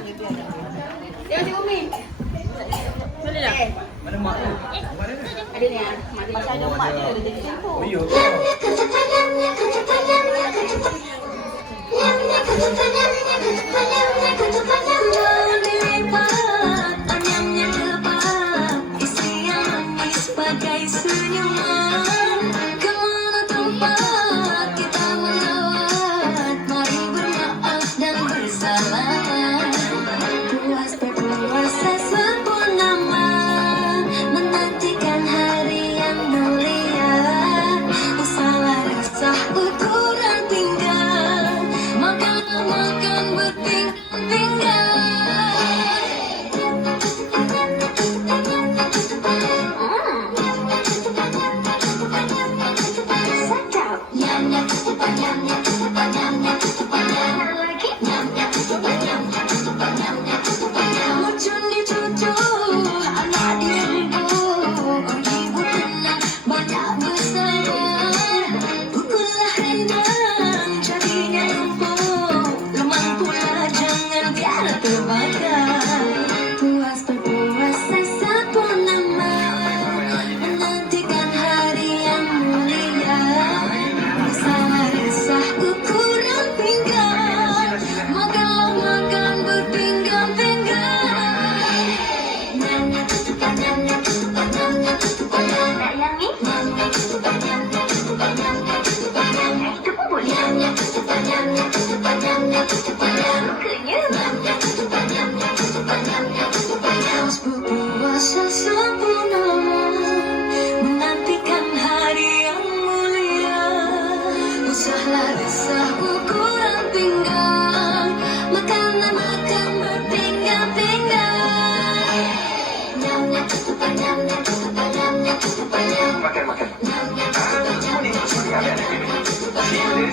Dia macam umi. Mana tak? Mana mak tu? Ada ni ah. Mak dia macam ada mak tu dia tu. makan berting-tingan banana, just a banana, just a banana.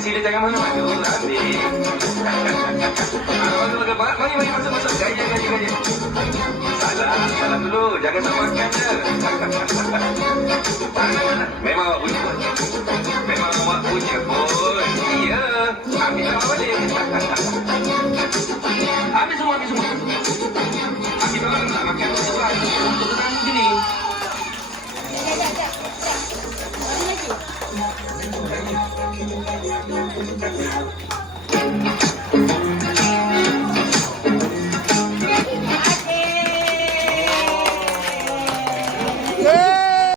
sila jangan mana mana orang ni. Mari mari masuk masuk gaya gaya gaya. Salah salah dulu jangan Mana kan. Memang aku. Memang